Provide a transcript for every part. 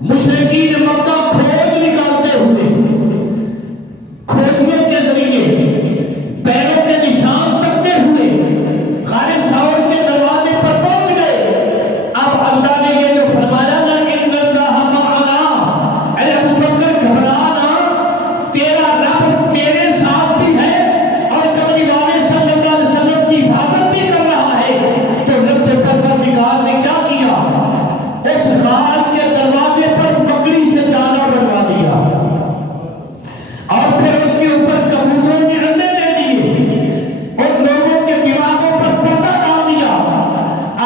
مشرکین مکہ کھوج نکالتے ہوئے، کھوجنے کے ذریعے پیروں کے نشان تکتے ہوئے غار ثور کے دروازے پر پہنچ گئے۔ اب اللہ نے یہ جو فرمایا نا ان اللہ معنا، اے ابو بکر گھبرانا، تیرا رب تیرے ساتھ بھی ہے اور کملی والے صلی اللہ علیہ وسلم کی حفاظت بھی کر رہا ہے۔ تو رب پروردگار نے کیا کیا؟ اس غار کے دروازے پر بکری سے جانا بنوا دیا اور پھر اس کے اوپر کبوتروں کے انڈے دے دیے، ان لوگوں کے دماغوں پر پردہ ڈال دیا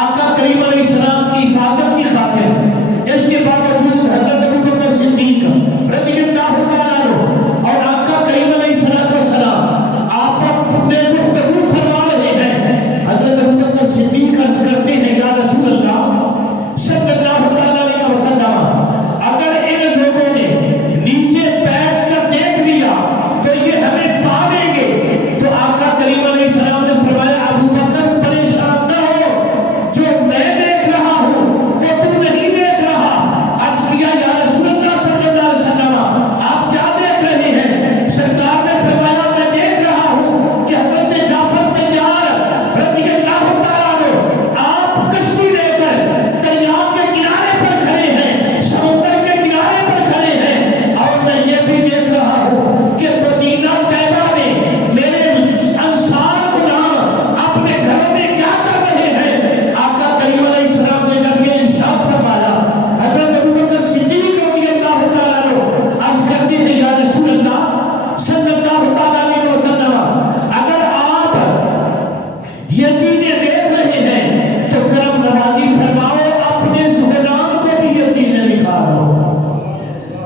آقا کریم علیہ السلام کی حفاظت کی خاطر۔ اس کے باوجود حضرت ابوبکر صدیق رضی اللہ تعالیٰ عنہ اور آقا کریم علیہ السلام آپس میں گفتگو فرما رہے ہیں۔ حضرت ابوبکر صدیق عرض کرتے ہیں یا رسول اللہ صلی اللہ علیہ وسلم، اگر ان لوگوں نے نیچے بیٹھ کر دیکھ لیا تو یہ ہمیں پا لیں گے۔ تو آقا کریم علیہ السلام نے فرمایا ابو بکر پریشان نہ ہو، جو میں دیکھ رہا ہوں وہ تو نہیں دیکھ رہا۔ عرض کیا یا رسول اللہ صلی اللہ علیہ وسلم آپ کیا دیکھ رہے ہیں؟ سرکار نے فرمایا میں دیکھ رہا ہوں کہ حضرت جعفر طیار رضی اللہ تعالیٰ عنہ آپ کشتی لے کر دریا کے کنارے پر کھڑے ہیں، سمندر کے کنارے پر کھڑے ہیں، اور میں یہ بھی دیکھ رہا ہوں کہ مدینہ طیبہ میں میرے انصار غلام اپنے گھروں میں کیا کر رہے ہیں۔ آقا کریم علیہ السلام نے جب یہ ارشاد فرمایا، حضرت ابوبکر صدیق رضی اللہ تعالیٰ عنہ عرض کرتے ہیں یا رسول اللہ صلی اللہ تعالیٰ علیہ وسلم، اگر آپ یہ چیزیں دیکھ رہے ہیں تو کرم نوازی فرماؤ، اپنے غلام کو بھی یہ چیزیں دکھا دو۔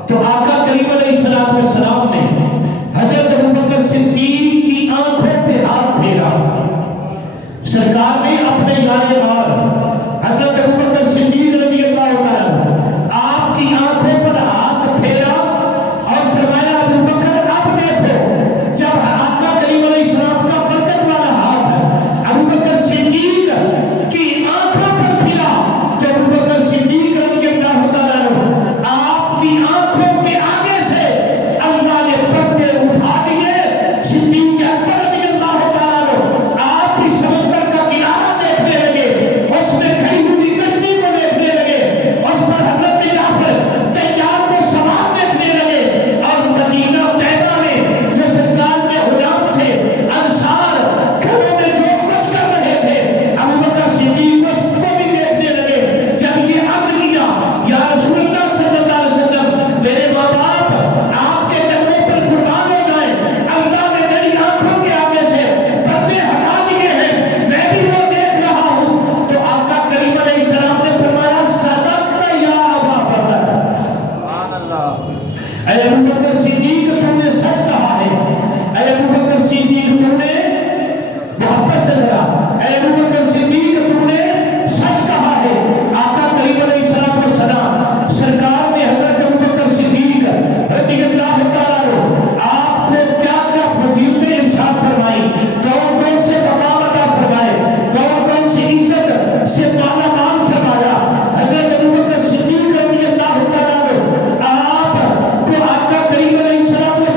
تو آقا کریم علیہ السلام نے حضرت ابوبکر صدیق کی آنکھوں پہ ہاتھ پھیرا۔ سرکار نے اپنے یار غار حضرت ابوبکر صدیق رضی اللہ تعالیٰ آپ کی آنکھوں پر ہاتھ پھیرا اور فرمایا ابو بکر اب دیکھو۔ جب آقا کریم علیہ السلام کا برکت والا ہاتھ ابوبکر صدیق کی آنکھوں پر پھرا تو ابوبکر صدیق رضی اللہ تعالیٰ عنہ آپ کی آنکھوں کے آگے سے اللہ نے پردے اٹھا دیے۔ صدیق اکبر رضی اللہ تعالیٰ عنہ آپ بھی سمندر کا کنارہ دیکھنے لگے، اس میں کھڑی ہوئی کشتی کو دیکھنے لگے، اس پر حضرت جعفر طیار کو سوار دیکھنے لگے، اور مدینہ طیبہ میں جو سرکار کے غلام تھے انصار گھروں میں جو کچھ کر رہے تھے ابوبکر صدیق اس کو بھی دیکھنے لگے۔ جب یہ عرض کیا یا رسول اللہ صلی اللہ علیہ وسلم میرے ماں باپ آپ کے قدموں پر قربان ہو جائیں، اللہ نے میری آنکھوں کے آگے سے پردے ہٹا دیے ہیں، میں بھی وہ دیکھ رہا ہوں۔ تو آقا کریم علیہ السلام نے فرمایا صدقت یا ابا بکر، اے ابو بکر صدیق تو نے سچ کہا ہے، اے ابو بکر صدیق تو نے محبت سے ذرا، اے ابو بکر صدیق تو نے سچ کہا ہے۔ آقا کریم علیہ السلام سرکار نے حضرت ابو بکر صدیق رضی اللہ تعالیٰ عنہ آپ کو کیا کیا فضیلتیں ارشاد فرمائی، کون کون سے مقام عطا فرمائے، کون کون سی عزت سے مالا مال فرمایا۔ حضرت ابو بکر صدیق رضی اللہ تعالیٰ عنہ آپ کو آقا کریم علیہ السلام نے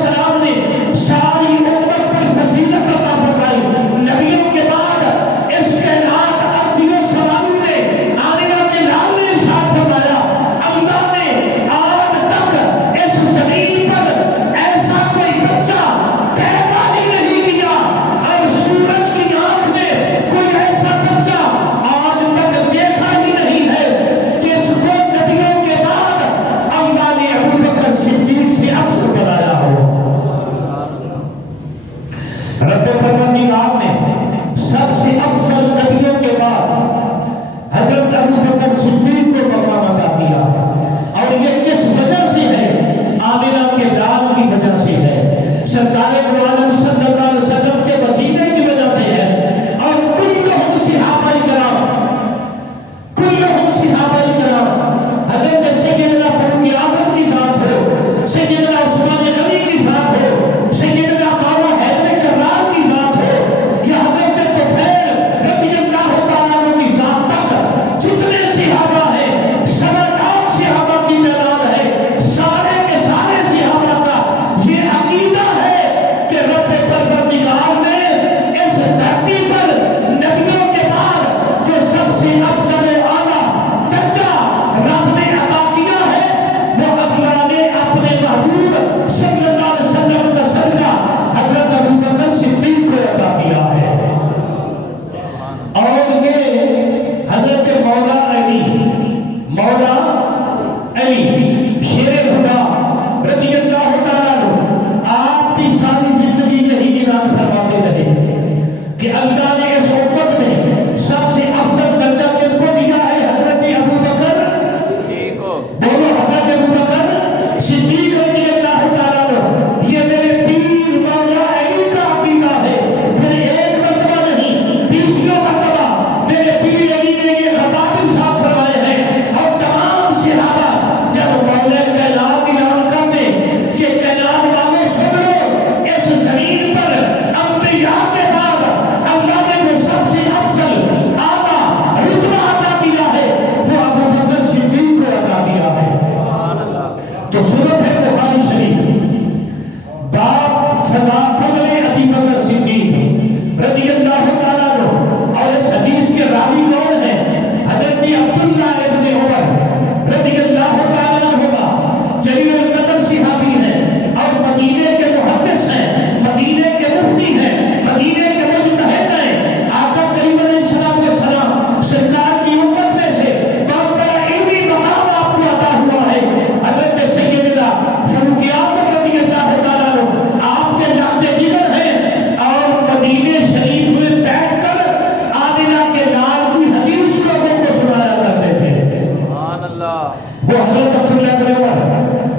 وہ حضرت عبداللہ بن عمر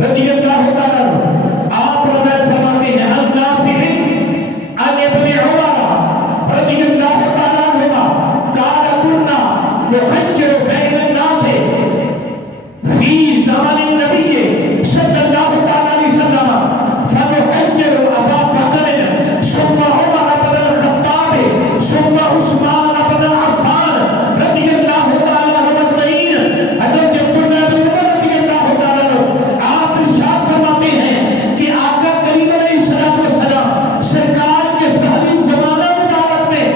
رضی اللہ تعالیٰ آپ روایت فرماتے ہیں النافع عن ابن عمر رضی اللہ تعالیٰ عنہما قال كنا نخير بين الناس في زمن النبي صلى الله تعالى عليه وسلم فنخير ابا بکر ثم عمر بن الخطاب ثم عثمان بن عفان رضی اللہ تعالیٰ عنہ اجمعین. حضرت عبداللہ بن عمر رضی اللہ تعالیٰ عنہ آپ ارشاد فرماتے ہیں کہ آقا کریم علیہ الصلوۃ والسلام سرکار کے ظاہری زمانہ مبارک میں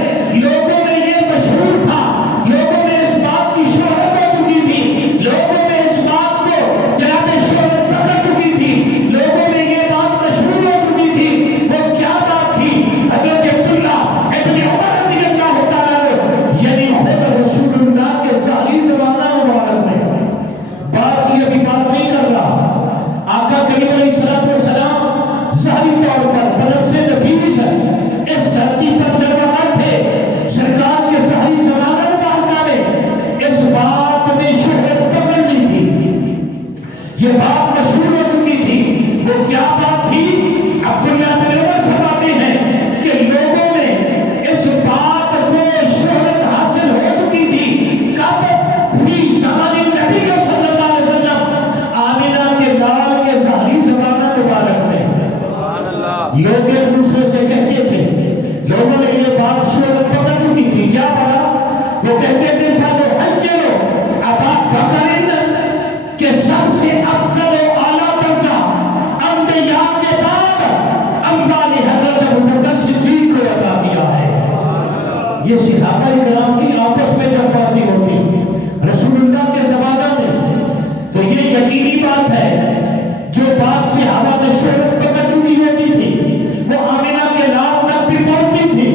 لوگوں میں یہ مشہور تھا، لوگوں میں اس بات کی شہرت ہو چکی تھی، لوگوں میں اس بات کو جناب شہرت پکڑ چکی تھی، لوگوں میں یہ بات مشہور ہو چکی تھی. وہ کیا بات تھی؟ حضرت عبداللہ ابن عمر رضی اللہ تعالیٰ عنہ یعنی خود رسول اللہ کے ظاہری زمانہ مبارک میں بات کی ابھی بات نہیں کر رہا. آقا کریم علیہ الصلوۃ والسلام ظاہری طور پر بنفس نفیس اس دھرتی پر جلوہ تھے. سرکار کے ظاہری زمانہ مبارکہ میں اس بات نے شہرت پکڑ لی تھی، یہ بات مشہور ہو چکی تھی. وہ کیا بات تھی؟ عبداللہ بن عمر فرماتے ہیں کہ لوگوں میں اس بات کو شہرت حاصل ہو چکی تھی. کب؟ فی زمان نبی صلی اللہ علیہ وسلم آمنہ کے لال کے ظاہری زمانہ مبارک میں لوگ ایک دوسرے سے کہتے تھے، لوگوں نے یہ بات شہرت پکڑ چکی تھی. کیا پڑا؟ وہ کہتے تھے فَنُحَيِّرُ أَبَا بَكْرٍ کہ سب سے افضل و اعلیٰ درجہ انبیاء کے بعد اللہ نے حضرت ابوبکر صدیق کو عطا کیا ہے. یہ صحابہ کرام کی آپس میں جب باتیں ہوتی رسول اللہ کے زمانہ میں تو یہ یقینی بات ہے جو بات صحابہ میں شہرت پکڑ چکی ہوتی تھی وہ آمنہ کے نام تک بھی پہنچتی تھی.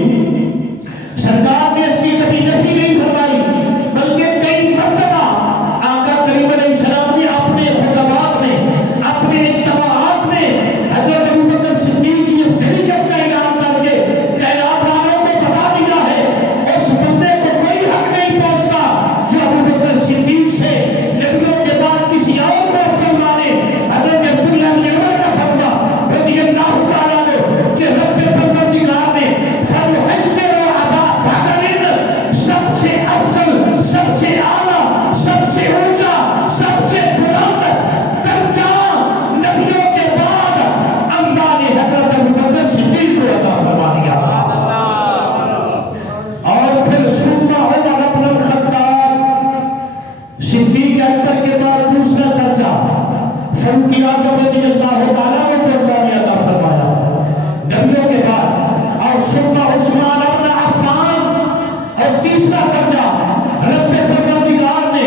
سرکار نے اس کی کبھی نفی نہیں فرمائی بلکہ کئی مرتبہ آقا کریم علیہ السلام نے اپنے خطبات میں اپنے اجتماعات میں حضرت ابوبکر صدیق کی افضلیت کا اعلان کر کے کائنات والوں کو بتا دیا ہے اس بندے کو کوئی حق نہیں پہنچتا جو ابوبکر صدیق سے نبیوں کے بعد کسی اور کو افضل مانے. حضرت عبداللہ بن عمر کا فرما رضی اللہ تعالیٰ عنہ کہ رب پروردگار نے فَنُحَيِّرُ أَبَا بَكْرٍ سب سے افضل، سب سے اعلیٰ، سب سے اونچا، سب سے بلند درجہ نبیوں کے بعد اللہ نے حضرت ابوبکر صدیق کو عطا فرما دیا. اور پھر ثم عمر بن الخطاب صدیق اکبر کے بعد دوسرا درجہ فاروق اعظم رضی اللہ تعالیٰ عنہ کو اللہ نے عطا فرمایا نبیوں کے بعد. اور ثم عثمان بن عفان اور تیسرا درجہ رب پروردگار نے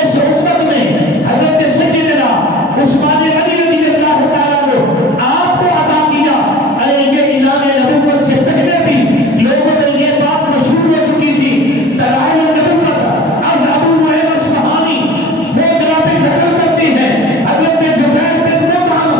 اس امت میں حضرت سیدنا عثمان غنی رضی اللہ تعالیٰ عنہ آپ کو عطا کیا. ارے یہ اعلان نبوت سے پہلے بھی لوگوں میں یہ بات مشہور ہو چکی تھی. دلائل النبوت از ابو نعیم اصفہانی وہ جناب نقل کرتے ہیں حضرت جبیر بن مطعم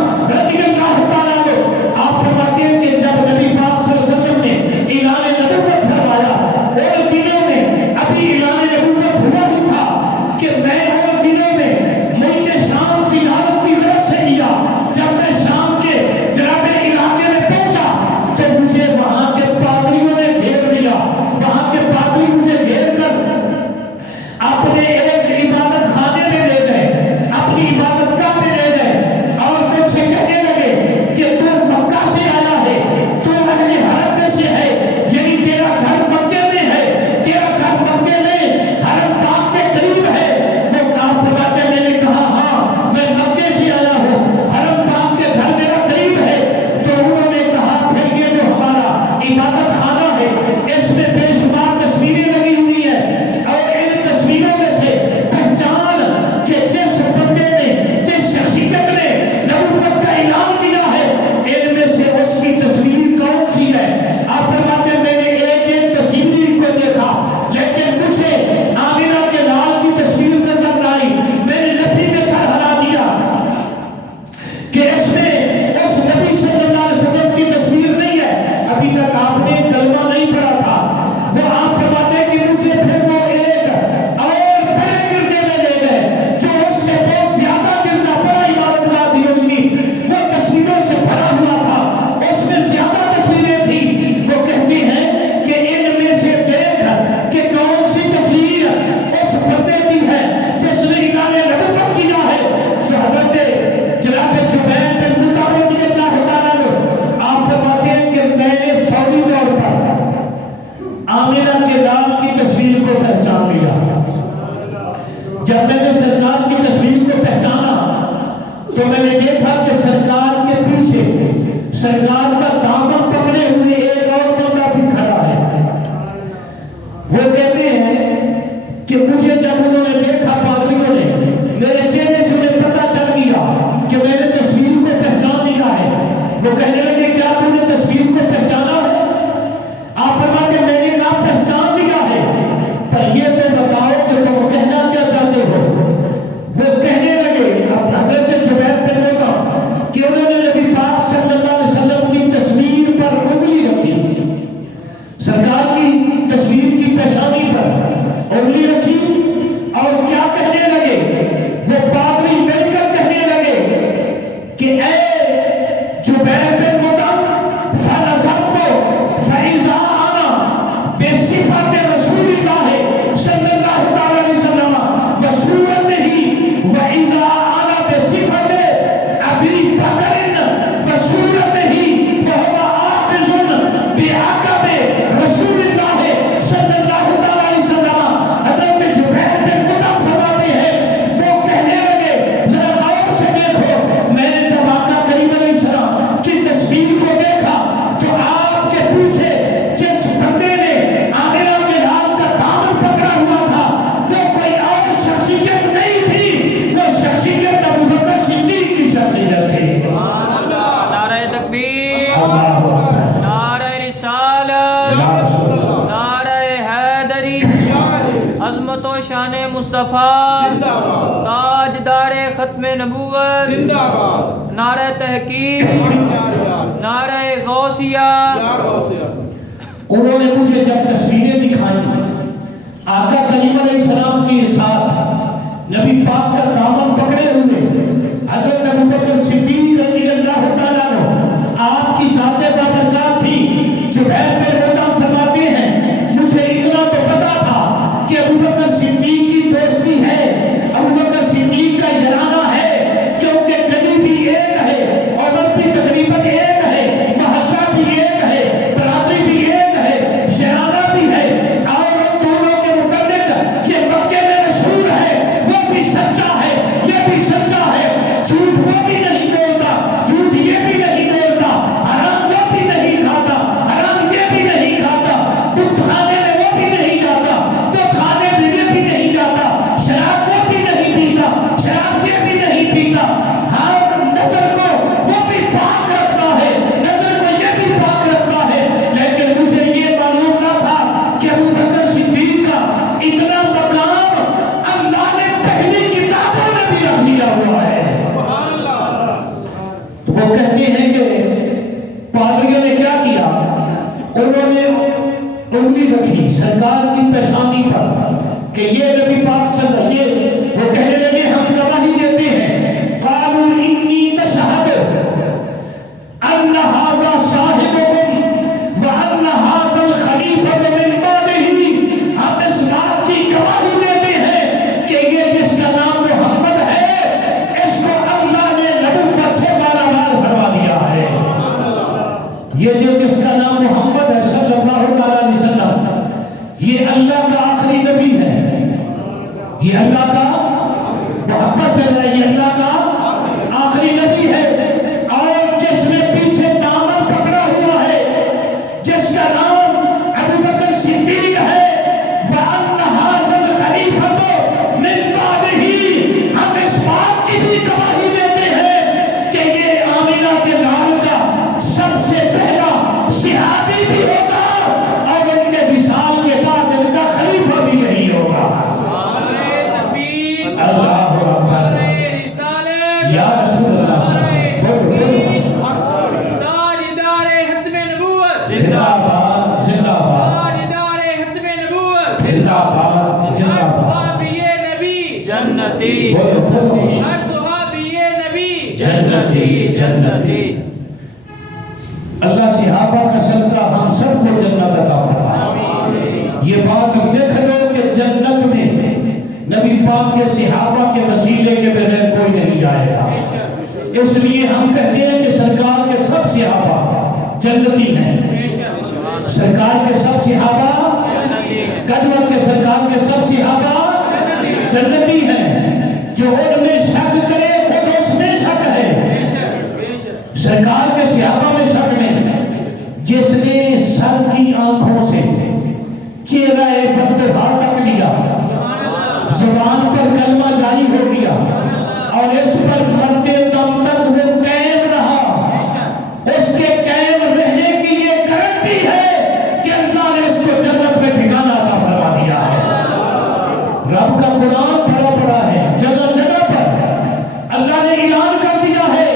تو میں نے دیکھا کہ سرکار کے پیچھے سرکار کا دامن پکڑے ہوئے ایک اور بندہ بھی کھڑا ہے. وہ کہتے ہیں کہ مجھے جب انہوں نے دیکھا پادریوں نے میرے چہرے سے انہیں پتہ چل گیا کہ میں نے تصویر کو پہچان لیا ہے. وہ کہنے لگے کیا تم نے تصویر کو پہچانا ہے؟ آپ فرماتے ہیں میں نے کہا پہچان لیا ہے پر یہ تو بتاؤ کہ تم کہنا کیا چاہتے ہو. وہ کہنے لگے اب حضرت جبیر بن مطعم کہ انہوں نے نبی پاک صلی اللہ علیہ وسلم کی تصویر پر انگلی رکھی, سرکار کی تصویر کی پیشانی پر انگلی رکھی اور کیا کہنے لگے؟ وہ پادری مل کر کہنے لگے کہ اے جبیر بن مطعم فنظرت فاذا انا بصفت رسول اللہ صلی اللہ تعالی علیہ وسلم وصورته واذا انا بصفت ابی بکر وصورته وهو آخذ بعقب رسول اللہ صلی اللہ تعالی علیہ وسلم. حضرت جبیر بن مطعم فرماتے ہیں وہ کہنے لگے ذرا غور سے دیکھو میں نے جب آقا کریم علیہ السلام کی تصویر کو دیکھا تو آپ کے پیچھے جس بندے نے آمنہ کے لال کا دامن پکڑا ہوا تھا وہ کوئی اور شخصیت نہیں تھی, وہ شخصیت ابو بکر صدیق کی شخصیت تھی. نعرہ تکبیر, اللہ اکبر. نعرہ رسالت, نعرہ حیدری, عظمت و شان مصطفیٰ, تاجدار ختم نبوت, نعرہ تحقیق, نعرہ غوثیہ. انہوں نے مجھے جب تصویریں دکھائیں آقا کریم علیہ السلام کے ساتھ نبی پاک کا دامن پکڑے ہوئے حضرت ابو بکر صدیق رضی اللہ تعالیٰ عنہ آپ کی ذات بابرکات تھی. جبیر بن مطعم فرماتے ہیں مجھے اتنا تو پتا تھا کہ ابو بکر صدیق کی دوستی ہے, ابو بکر صدیق کا یارانہ ہے کیونکہ گلی بھی ایک ہے, عمر بھی تقریباً ایک ہے, محلہ بھی ایک ہے, برادری بھی ایک ہے, شیرانہ بھی ہے اور ان دونوں کے متعلق یہ مکے میں مشہور ہے وہ بھی سچا ہے یہ بھی سچا ہے. جھوٹ وہ بھی نہیں بولتا, جھوٹ یہ بھی نہیں بولتا, حرام وہ بھی نہیں کھاتا, حرام یہ بھی نہیں کھاتا, دودھ کھانے میں وہ بھی نہیں جاتا, وہ کھانے میں یہ بھی نہیں جاتا, شراب وہ بھی نہیں پیتا, شراب یہ بھی نہیں پیتا. ہر نظر کو وہ بھی پاک رکھتا ہے, نظر کو یہ بھی پاک رکھتا ہے. لیکن مجھے یہ معلوم نہ تھا کہ ابو بکر صدیق کا اتنا مقام اللہ نے پہلی کتابوں میں بھی رکھ دیا ہوا ہے. تو وہ کہتے ہیں کہ پادریوں نے کیا کیا, انہوں نے انگلی رکھی سرکار کی پیشانی پر کہ یہ نبی پاک صلی اللہ علیہ وسلم, وہ کہنے لگے ہم گواہی دیتے ہیں قالوا انی تشہد ان ھذا صاحبکم وان ھذا الخلیفۃ من بعدہ, ہم اس بات کی گواہی دیتے ہیں کہ یہ جس کا نام محمد ہے اس کو اللہ نے نبوت سے مالا مال فرما دیا ہے. یہ جو جس کا نام محمد ہے صلی اللہ تعالی علیہ وسلم یہ اللہ کا آخری نبی ہے, یہ اللہ کا محبت سے ہے, یہ اللہ کا آخری نبی ہے. اور جس نے پیچھے دامن پکڑا ہوا ہے جس کا نام ابو بکر صدیق ہے وَأَنَّ هَذَا الْخَلِيفَةُ مِن بَعْدِهِ, ہم اس بات کی بھی گواہی دیتے ہیں کہ یہ آمنہ کے لال کا سب سے پہلا صحابی بھی ہوگا اور ان کے وصال کے بعد ان کا خلیفہ بھی یہی ہوگا. نعرہ تکبیر, اللہ اکبر. نعرہ رسالت, یا رسول اللہ تاجدار ختم نبوت, زندہ باد, زندہ باد, تاجدار ختم نبوت, زندہ باد, زندہ ہر باد. صحابی نبی جنتی, ہر صحابی نبی جنتی, جنتی. اللہ صحابہ کا صدقہ ہم سب کو جنت عطا فرمائے. یہ بات دیکھ لو کہ جنت میں نبی پاک کے صحابہ کے وسیلے کے بغیر کوئی نہیں جائے گا. اس لیے ہم کہتے ہیں کہ سرکار کے سب صحابہ جنتی ہیں. سرکار کے سب صحابہ قدوت کے سرکار کے سب صحابہ جنتی ہیں. جو ان میں شک کرے خود اس میں شک راضی ہو گیا اور اس پر مرتے دم تک وہ قائم رہا. اس کے قائم رہنے کی یہ گارنٹی ہے کہ اللہ نے اس کو جنت میں ٹھکانہ عطا فرما دیا ہے. رب کا قرآن پڑھا پڑا ہے جگہ جگہ پر اللہ نے اعلان کر دیا ہے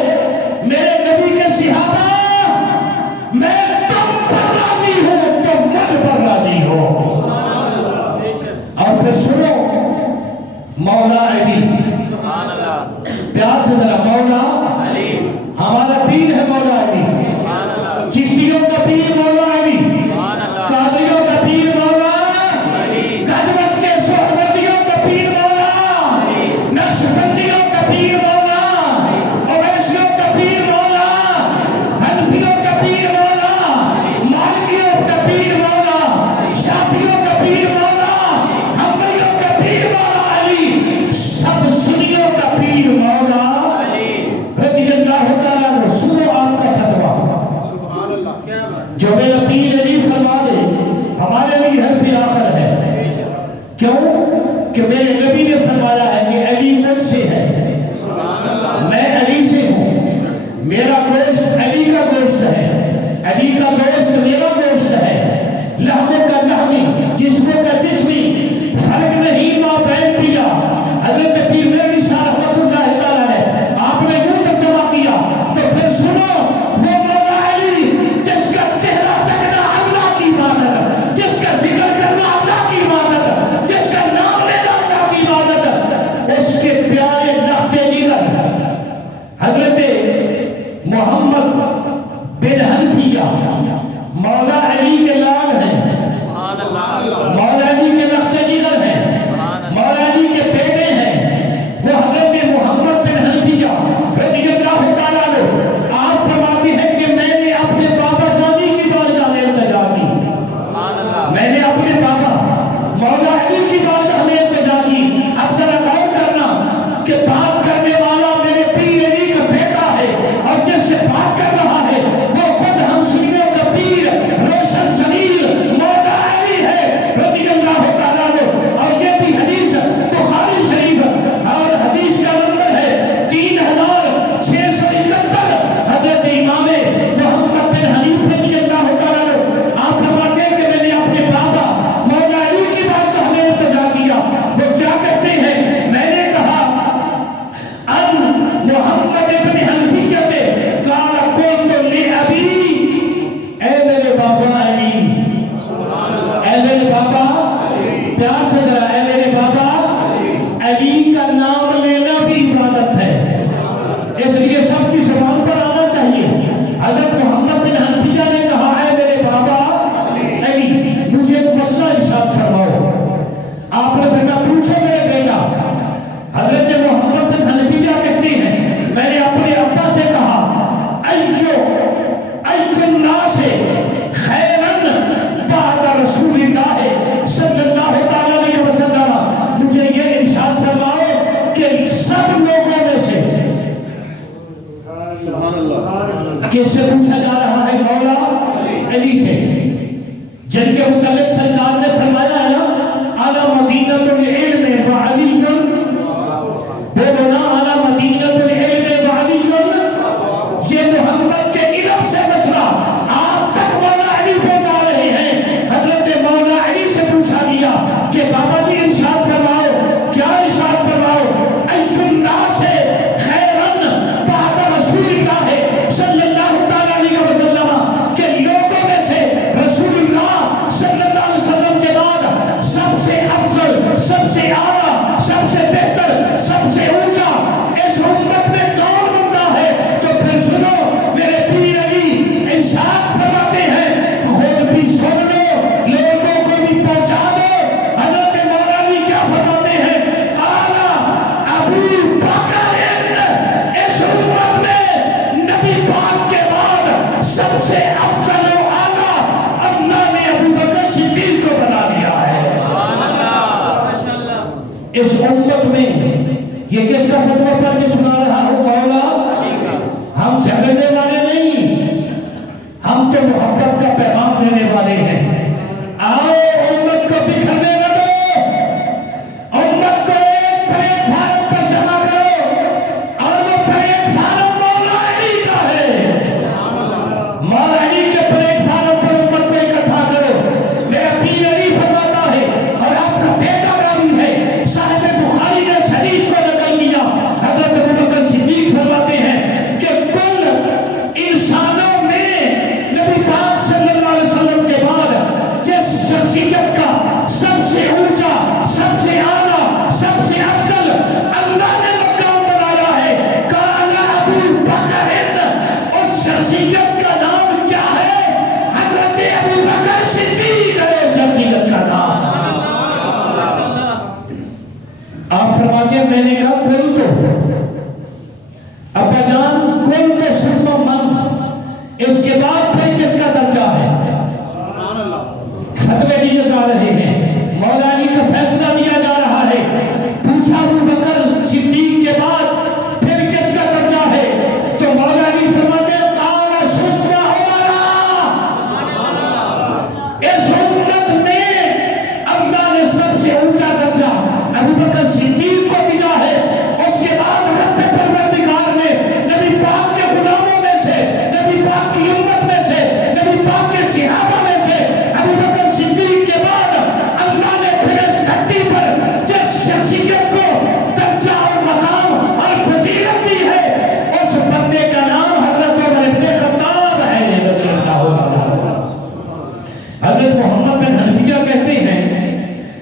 میرے نبی کے صحابہ میں تم پر راضی ہوں تم مجھ پر راضی ہو. اور پھر سنو مولا علی پیار سے ذرا مولا ہمارا پیر ہے مولا علی. چشتیوں کا پیر مولا علی, قادریوں کا پیر مولا, گجبج کے سہروردیوں کا پیر مولا, نقشبندیوں کا پیر مولا, اویسیوں کا پیر مولا, حنفیوں کا پیر مولا, مالکیوں کا پیر مولا, شافعیوں کا پیر مولا, حنبلیوں کا پیر مولا علی, سب سنیوں کا پیر مولا رضی اللہ تعالیٰ عنہ. سنو آپ کا فتویٰ جو میرا پیر علی فرما دے ہمارے لیے حرف آخر ہے. کیوں کہ میرے نبی نے فرمایا ہے کہ علی مجھ سے ہے, میں علی سے ہوں, میرا گوشت علی کا گوشت ہے, علی کا گوشت میرا گوشت ہے, لحموں کا لحمی جسموں کا جسمی, فرق نہیں ماں بہن دیا. حضرت پیر میرے شاہ رحمت اللہ تعالیٰ نے آپ نے یوں ترجمہ کیا تو پھر سنو وہ مولا علی جس کا چہرہ تکنا اللہ کی عبادت, جس کا ذکر کرنا اللہ کی عبادت, جس کا نام لینا اللہ کی عبادت, اس کے پیارے نقطے جگر حضرت محمد بن حنفیہ مولا علی کے لال ہیں, مولا علی کے نقطے جگر ہیں, مولا علی کے بیٹے ہیں, وہ حضرت محمد بن حنفیہ رضی اللہ تعالیٰ عنہ. آپ فرماتے ہیں کہ میں نے اپنے بابا جانی کی بارگاہ میں التجا کی, میں نے اپنے بابا مولا علی کی بارگاہ میں التجا کی. اب ذرا غور کرنا کہ بات کرنے والا میرے پیر علی کا بیٹا ہے اور جس سے بات کر رہا ہے وہ خود ہم سنیوں کا پیر روشن زمین مولا علی ہے رضی اللہ تعالیٰ عنہ. اور یہ بھی حدیث بخاری شریف اور حدیث کا نمبر ہے 3671. حضرت امام محمد بن حنیف رضی اللہ تعالیٰ عنہ آپ فرماتے ہیں کہ میں نے اپنے بابا مولا علی کی بات کو ہمیں التجا کیا. وہ کیا کہتے ہیں؟ میں نے کہا ان محمد بن حنفیہ قال قلت لابی, اے میرے بابا علی, اے میرے بابا پیار سے ذرا, اے میرے بابا علی کا نام لینا بھی عبادت ہے, اس لیے سب کی زبان پر آنا چاہیے. حضرت محمد بن حنفیہ نے کہا اے میرے بابا علی مجھے ایک مسئلہ ارشاد فرماؤ. آپ نے فرمایا پوچھو میرے بیٹا. حضرت محمد بن حنفیہ کہتے ہیں میں نے اپنے ابا سے کہا ایو الناس خیرن بعد رسول اللہ صلی اللہ تعالیٰ علیہ وسلم. مجھے یہ ارشاد فرماؤ کہ سب لوگوں میں سے کس سے پوچھا جا رہا ہے؟ مولا علی سے, جن کے متعلق سرکار نے فرمایا ہے نا اعلیٰ مدینۃ العلم وعلی, بولنا اعلیٰ مدینۃ العلم وعلی. یہ محمد کے علم سے مسئلہ آپ تک مولا علی پہنچا رہے ہیں. حضرت مولا علی سے پوچھا گیا کہ بابا جی ارشاد فرماؤ, کیا ارشاد فرماؤ؟ ایو الناس خیرن بعد رسول اللہ صلی اللہ تعالیٰ علیہ وسلم, کہ لوگوں میں سے رسول اللہ صلی اللہ علیہ وسلم کے بعد سب سے افضل, سب سے اعلیٰ, سب سے بہتر, سب سے اونچا اس امت میں کون بندہ ہے؟ تو پھر سنو میرے پیر علی ارشاد فرماتے ہیں خود بھی سن لو, لوگوں کو بھی پہنچا دو. حضرت مولا علی کیا فرماتے ہیں؟ قال ابو بکر, اس امت میں نبی پاک کے بعد سب سے افضل و اعلیٰ اللہ نے ابو بکر صدیق کو بنا دیا ہے. اس امت میں یہ کس کا فتویٰ پڑھ کے سنا رہا ہوں؟ مولا ہم جھگڑنے والے نہیں, ہم تو محبت کا پیغام دینے والے ہیں. آؤ امت کو بکھرنے نہ دو, امت کو ایک پلیٹ فارم پر ابا جان کل تو سنو من، اس کے بعد پھر کس کا درجہ ہے؟ فتوے دیے جا رہے ہیں، مولا علی کا فیصلہ دیا جا رہا ہے۔ پوچھا ابو بکر صدیق کے بعد پھر کس کا درجہ ہے؟ تو مولا علی فرماتے ہیں قال ثم عمر، اس امت میں اللہ نے سب سے اونچا درجہ ابو بکر صدیق کو دیا ہے۔ اس کے بعد رب پروردگار نے نبی پاک کے غلاموں میں سے، نبی پاک کی امت میں سے، نبی پاک کے صحابہ میں سے ابو بکر صدیق کے بعد اللہ نے پھر اس دھرتی پر جس شخصیت کو درجہ اور مقام اور فضیلت دی ہے، اس بندے کا نام حضرت عمر بن خطاب ہے رضی اللہ عنہ۔ حضرت محمد بن حنفیہ کہتے ہیں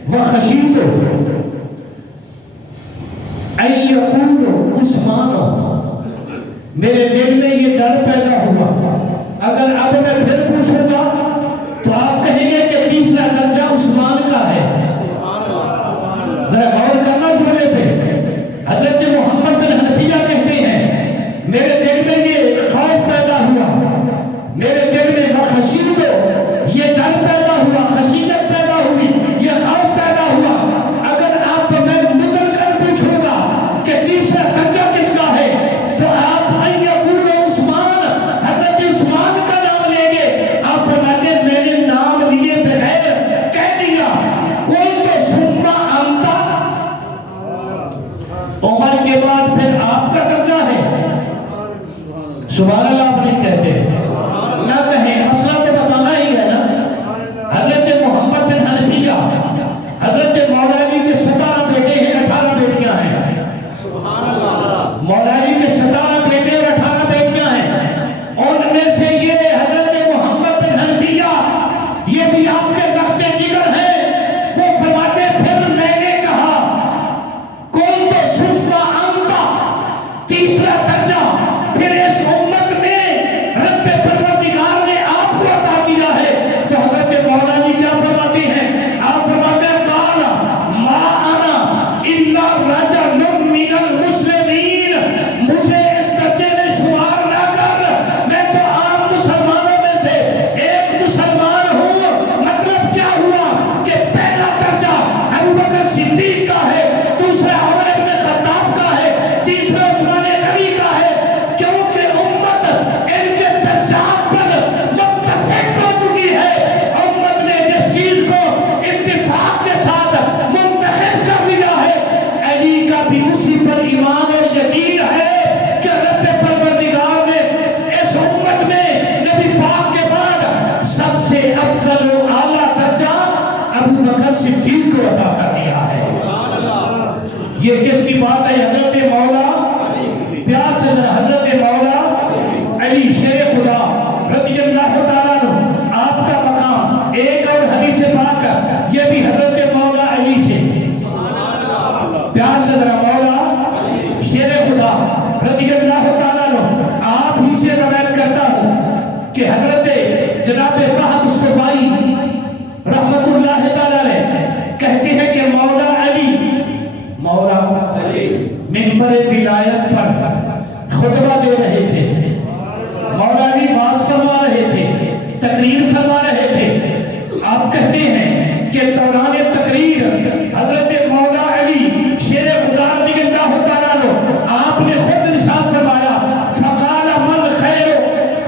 وَخَشِیتُ أَن يَقُولُ عثمان، میرے دل میں یہ ڈر پیدا ہوا اگر اب میں پھر پوچھوں گا تو آپ کہیں گے کہ تیسرا درجہ عثمان کا ہے۔ ذرا غور کرنا جملے پہ۔ حضرت محمد بن حنفیہ کہتے ہیں میرے دل میں یہ خوف پیدا ہوا، میرے دل میں وخشیت، یہ ڈر پیدا ہوا، خشیت پیدا ہوئی، یہ خوف پیدا ہوا اگر آپ میں مدل کر پوچھوں گا کہ تیسرا درجہ کس کا ہے تو آپ ان یقول عثمان، حضرت عثمان کا نام لیں گے۔ آپ فرماتے ہیں میں نے نام لیے بغیر کہہ دیا کوئی تو سننا انتا، عمر کے بعد پھر آپ کا درجہ ہے۔ سبحان اللہ آپ نہیں کہتے، نہ کہیں، مسئلہ تو بتانا ہی ہے نا۔ حضرت محمد بن حنفیہ، حضرت مولا علی کے 17 بیٹے ہیں، 18 بیٹیاں ہیں۔ مولا علی کے 17 بیٹے اور 18 بیٹیاں ہیں، ان میں سے یہ حضرت محمد بن حنفیہ یہ بھی آپ کے رخت جگر ہیں۔ وہ فرماتے پھر میں نے کہا کون تو سننا انتا، تیسرا درجہ پھر اس امت میں رب پروردگار نے آپ کو عطا کیا ہے۔ تو حضرت مولا علی کیا فرماتے ہیں؟ آپ فرماتے ہیں قال ما انا الا رجل من المسلمین، مجھے اس درجے میں شمار نہ کر، میں تو عام مسلمانوں میں سے ایک مسلمان ہوں۔ مطلب کیا ہوا کہ پہلا درجہ ابو بکر صدیق کا ہے، دوسرا عمر بن خطاب کا ہے، تیسرا عثمان غنی کا ہے، کیونکہ امت ان کے درجات پر متفق ہو چکی ہے۔ امت نے جس چیز کو اتفاق کے ساتھ منتخب کر لیا ہے، علی کا بھی اسی پر ایمان اور یقین ہے کہ رب پروردگار نے اس امت میں نبی پاک کے بعد سب سے افضل و اعلیٰ درجہ ابو بکر صدیق کو عطا کر دیا ہے۔ یہ کس کی بات ہے؟ حضرت مولا، پیار سے حضرت مولا علی شیر خدا رضی اللہ تعالیٰ عنہ، آپ کا مقام ایک اور حدیث پاک یہ بھی حضرت مولا علی سے، پیار سے ذرا مولا شیر خدا رضی اللہ تعالیٰ عنہ آپ ہی سے روایت کرتا ہوں کہ حضرت جناب وہب الصفائی رحمت اللہ تعالیٰ علیہ کہتے ہیں کہ مولا علی منبر ولایت پر خطبہ دے رہے تھے، مولا علی واز فرما رہے تھے، تقریر فرما رہے تھے۔ آپ کہتے ہیں کہ دوران تقریر حضرت مولا علی شیر خدا رضی اللہ تعالیٰ عنہ آپ نے خود ارشاد فرمایا فقال من خیر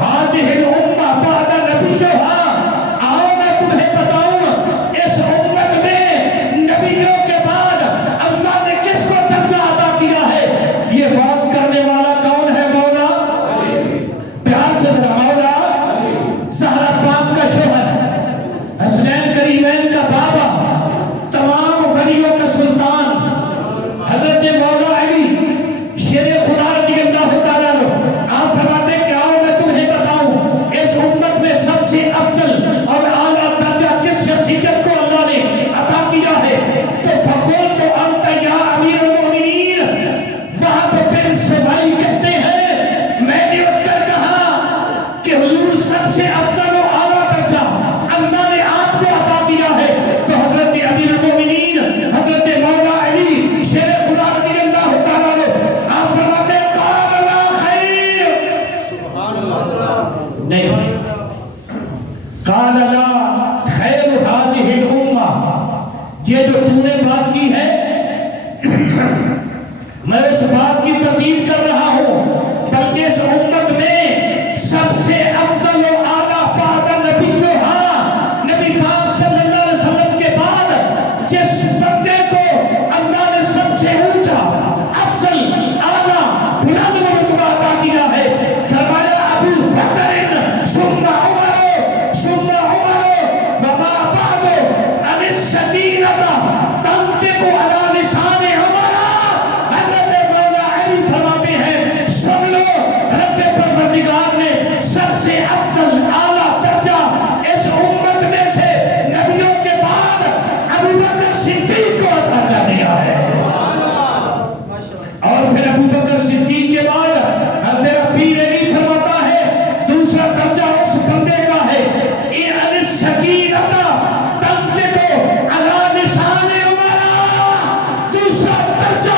هذه الامہ بعد نبیها، آؤ میں تمہیں بتاؤں اس امت میں نبیوں کے بعد اللہ نے کس کو درجہ عطا کیا ہے۔ یہ واز کرنے والا کون ہے؟ مولا پیار سے مولا زہرا پاک کا شوہر، حسنین کریمین کا بابا، تمام ولیوں کا سلطان، یہ جو تم نے بات کی ہے میں اس بات کی تردید کر رہا ہوں، بلکہ اس امت میں سب سے افضل و اعلیٰ بعد نبیھا نبی پاک صلی اللہ علیہ وسلم کے بعد جس بندے کو اللہ نے سب سے اونچا افضل اعلیٰ بلند رتبہ عطا کیا ہے، فرمایا ابو بکر ثم عمر ثم عمر وما بعد عن السکینۃ تنطق علی لسان عمر۔ حضرت مولا علی فرماتے ہیں سن لو، رب پروردگار نے سب سے افضل اعلیٰ درجہ اس امت میں سے نبیوں کے بعد ابو بکر صدیق کو عطا کر دیا ہے، اور پھر ابو بکر صدیق کے بعد اب میرا پیر علی فرماتا ہے دوسرا درجہ اس بندے کا ہے ان السکینۃ تنطق علی لسان عمر۔ دوسرا درجہ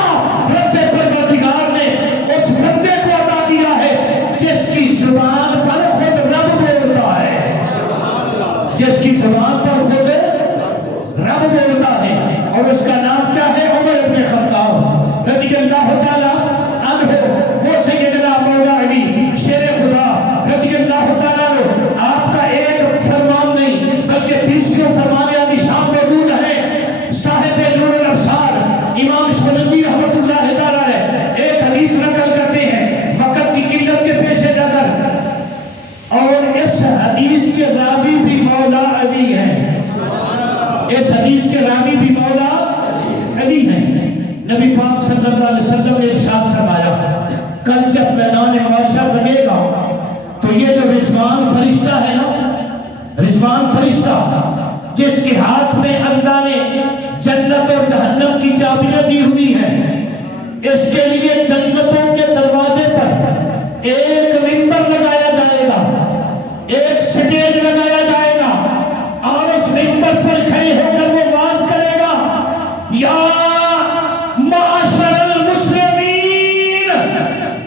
رب پروردگار نے اس بندے کو عطا کیا ہے جس کی زبان پر خود رب بولتا ہے، جس کی زبان پر خود رب بولتا ہے، اور اس کا نام کیا ہے؟ عمر بن خطاب رضی اللہ تعالیٰ عنہ۔ وہ سیدنا مولا علی شیر خدا رضی اللہ تعالیٰ عنہ، آپ کا ایک فرمان نہیں بلکہ 20 فرمان یا نشان موجود ہیں۔ صاحب نور الابصار امام شبلی رحمۃ اللہ تعالیٰ نے ایک حدیث نقل کرتے ہیں وقت کی قلت کے پیش نظر، اور اس حدیث کے راوی بھی مولا علی ہیں، اس حدیث کے راوی بھی مولا علی ہیں۔ نبی پاک صلی اللہ علیہ وسلم نے ارشاد فرمایا کل جب میدان معاشر بنے گا تو یہ جو رضوان فرشتہ ہے نا، رضوان فرشتہ جس کے ہاتھ میں اللہ نے جنت اور جہنم کی چابیاں دی ہوئی ہیں، اس کے لیے جنتوں کے دروازے پر ایک منبر لگایا جائے گا، ایک سٹیج لگایا جائے گا، اور اس منبر پر کھڑے ہو کر وہ واز کرے گا یا معاشر المسلمین،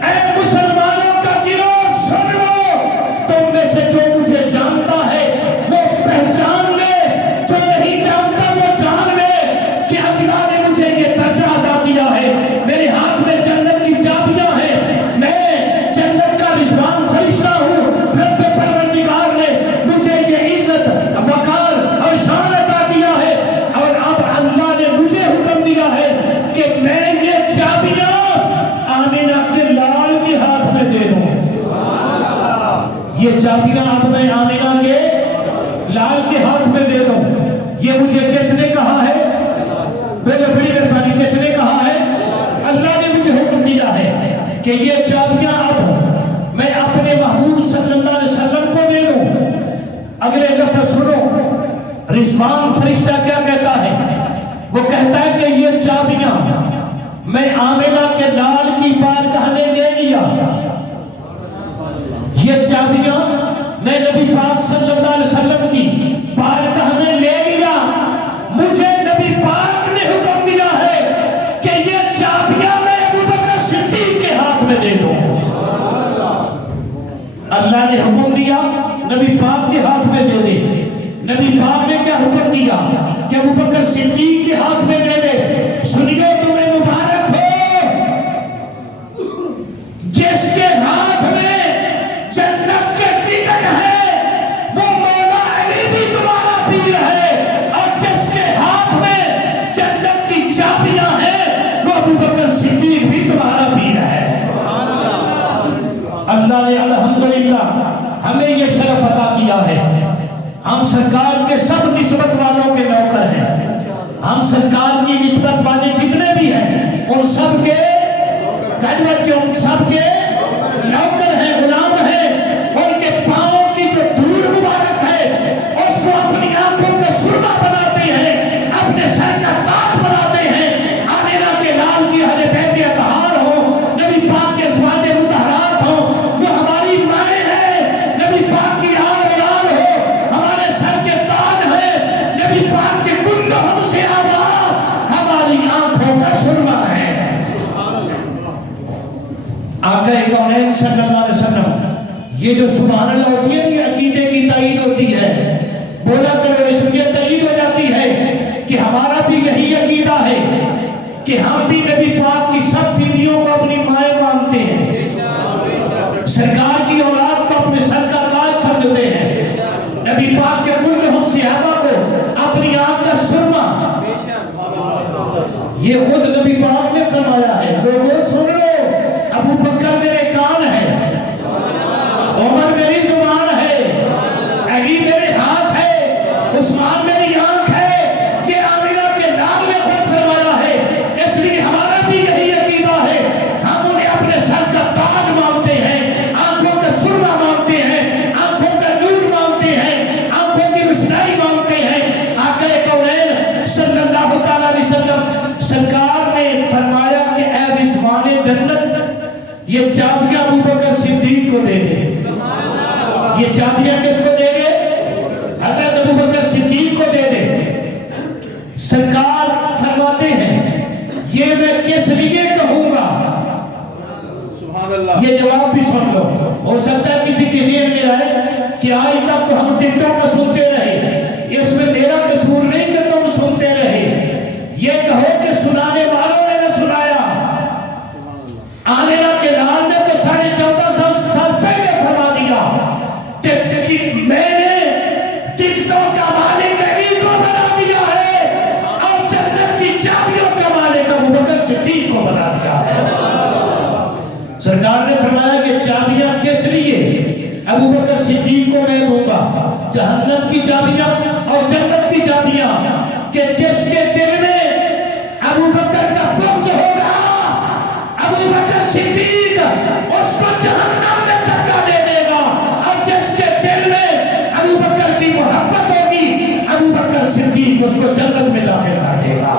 اے مسلمانوں کا گروہ سن لو، تم میں سے جو مجھے جانتا ہے وہ پہچان لے، جو نہیں جانتا وہ جان لے کہ اللہ نے مجھے یہ درجہ عطا کیا ہے، میرے ہاتھ میں جنت کی چابیاں ہیں، میں جنت کا رضوان فرشتہ ہوں، رب پروردگار نے مجھے یہ عزت وقار اور شان عطا کیا ہے، اور اب اللہ نے مجھے حکم دیا ہے کہ میں یہ چابیاں آمینہ کے لال کے ہاتھ میں دے دوں۔ یہ چابیاں اب میں آمینہ کے لال کے ہاتھ میں دے دوں۔ یہ مجھے کس نے کہا ہے؟ بڑی مہربانی، کس نے کہا ہے؟ اللہ نے مجھے حکم دیا ہے کہ یہ چابیاں اب میں اپنے محبوب صلی اللہ علیہ وسلم کو دے دوں۔ اگلے لفظ سنو، رضوان فرشتہ کیا کہتا ہے؟ وہ کہتا ہے کہ یہ چابیاں میں آمنہ کے لال کی بارگاہ میں لے لیا، یہ چابیاں میں نبی پاک صلی اللہ علیہ وسلم کی بارگاہ میں لے لیا، مجھے نبی پاک نے حکم دیا ہے کہ یہ چابیاں میں ابو بکر صدیق کے ہاتھ میں دے دوں۔ اللہ نے حکم دیا نبی پاک کے ہاتھ میں دے دے۔ نبی پاک نے کیا حکم دیا کہ ابو بکر صدیق کے ہاتھ میں دے دے۔ سنیے تمہیں مبارک ہو جس کے ہاتھ میں جنت کے ٹکٹ ہے، وہ مولا علی بھی تمہارا پیر ہے، اور جس کے ہاتھ میں جنت کی چابیاں ہیں وہ ابو بکر صدیق بھی تمہارا پیر ہے۔ اللہ نے الحمدللہ ہمیں یہ شرف عطا کیا ہے، ہم سرکار کے سب نسبت والوں کے نوکر ہیں، ہم سرکار کی نسبت والے جتنے بھی ہیں ان سب کے خدمت کے، ان سب کے نوکر ہیں، غلام ہیں۔ ان کے پاؤں کی جو دھول مبارک ہے اس کو اپنی آنکھوں کا سرما بناتے ہیں، اپنے سر کا تاج بناتے ہیں۔ آمنہ کے لال کی اہل بیت اطہار ہوں، نبی پاک کے ازواج مطہرات ہوں، وہ ہماری مائیں ہیں، نبی پاک کی آل اولاد ہو، ہمارے سر کے تاج ہیں، نبی پاک کے کنڈوں ہم سے آباد ہماری آنکھوں کا سرما ہے۔ آقا کونین صلی اللہ علیہ وسلم، یہ جو سبحان اللہ ہوتی ہے یہ عقیدے کی تائید ہوتی ہے، بولا کرو اس میں تائید ہو جاتی ہے کہ ہمارا بھی یہی عقیدہ ہے کہ ہم بھی نبی پاک کی سب بیویوں کو اپنی مائیں مانتے ہیں، سرکار کی اولاد کو اپنے سر کا تاج سمجھتے ہیں، نبی پاک کے کل ہم صحابہ کو اپنی آنکھ کا سرما، یہ خود نبی پاک نے فرمایا ہے۔ لوگوں سن لو، ابو بکر میرے کان ہے، عمر میری زبان ہے، علی میرے ہاتھ ہے، عثمان میری آنکھ ہے، یہ آمینہ کے نام میں خود فرمایا ہے۔ اس لیے ہمارا بھی یہی عقیدہ ہے، ہم انہیں اپنے سر کا تاج مانتے ہیں، آنکھوں کا سرما مانتے ہیں، آنکھوں کا نور مانتے ہیں، آنکھوں کی روشنائی مانتے ہیں۔ آقا کونین صلی اللہ تعالیٰ علیہ وسلم سرکار نے فرمایا کہ اے رضوان جنت، یہ چابیاں ابو بکر صدیق کو دے دے۔ یہ چابیاں کس کو دے گے؟ حضرت ابو بکر صدیق کو دے دے۔ سرکار فرماتے ہیں یہ میں کس لیے کہوں گا؟ سبحان اللہ۔ یہ جواب بھی سن لو، ہو سکتا ہے کسی کی ذہن میں آئے کہ آج تک تو ہم ٹکٹوں کا سنتے رہے، اس میں میرا قصور نہیں کہ تم سنتے رہے۔ یہ کہو کہ سنانے والوں نے نہ سنایا، آمینہ کے لال نے تو 14.5 سال پہلے فرما دیا کہ میں نے ٹکٹوں کا مالک علی کو بنا دیا ہے اور جنت کی چابیوں کا مالک ابو بکر صدیق کو بنا دیا ہے۔ سرکار نے فرمایا کہ چابیاں کس لیے؟ ابو بکر صدیق کو میں دوں گا جہنم کی چابیاں اور جنت کی چابیاں، کہ جس کے دل میں ابو بکر کا بغض ہوگا، ابو بکر صدیق اس کو جہنم میں دھکا دے دے گا، اور جس کے دل میں ابو بکر کی محبت ہوگی، ابو بکر صدیق اس کو جنت میں داخل کر دے گا۔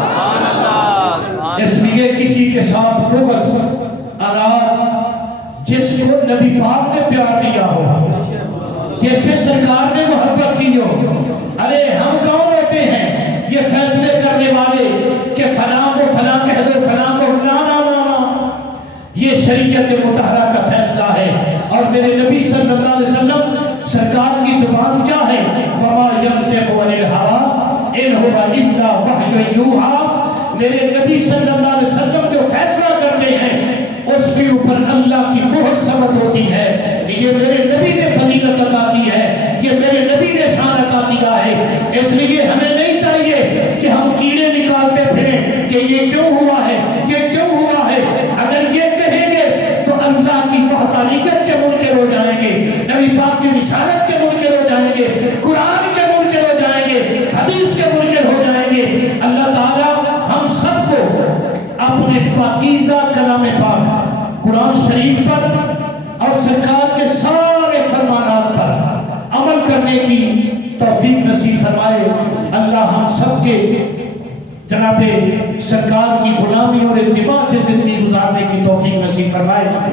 اس لیے کسی کے ساتھ بغض اگر جس کو نبی پاک نے پیار دیا ہو، جس سے سرکار نے محبت کی ہو، ارے ہم کون ہوتے ہیں یہ فیصلے کرنے والے کہ فلاں کو فلاں کہہ دو، فلاں کو نا نا نا نا، یہ شریعت مطہرہ کا فیصلہ ہے۔ اور میرے نبی صلی اللہ علیہ وسلم سرکار کی زبان کیا ہے؟ وما ينطق عن الهوى ان هو الا وحی یوحی۔ میرے نبی صلی اللہ علیہ وسلم جو فیصلہ کرتے ہیں اس کے اوپر اللہ کی مہر ثبت ہوتی ہے۔ یہ میرے نبی نے فضیلت عطا کی ہے، یہ میرے نبی نے شان عطا کیا ہے۔ اس لیے ہمیں نہیں چاہیے کہ ہم کیڑے نکالتے پھریں کہ یہ کیوں ہوا ہے، یہ کیوں ہوا ہے۔ اگر یہ کہیں گے تو اللہ کی وحدانیت کے منکر ہو جائیں گے، نبی پاک کی رسالت کے منکر ہو جائیں گے، قرآن کے منکر ہو جائیں گے، حدیث کے منکر ہو جائیں گے۔ اللہ تعالیٰ ہم سب کو اپنے پاکیزہ کلام پاک قرآن شریف پر اور سرکار کے سارے فرمانات پر عمل کرنے کی توفیق نصیب فرمائے۔ اللہ ہم سب کے جناب سرکار کی غلامی اور اتباع سے زندگی گزارنے کی توفیق نصیب فرمائے۔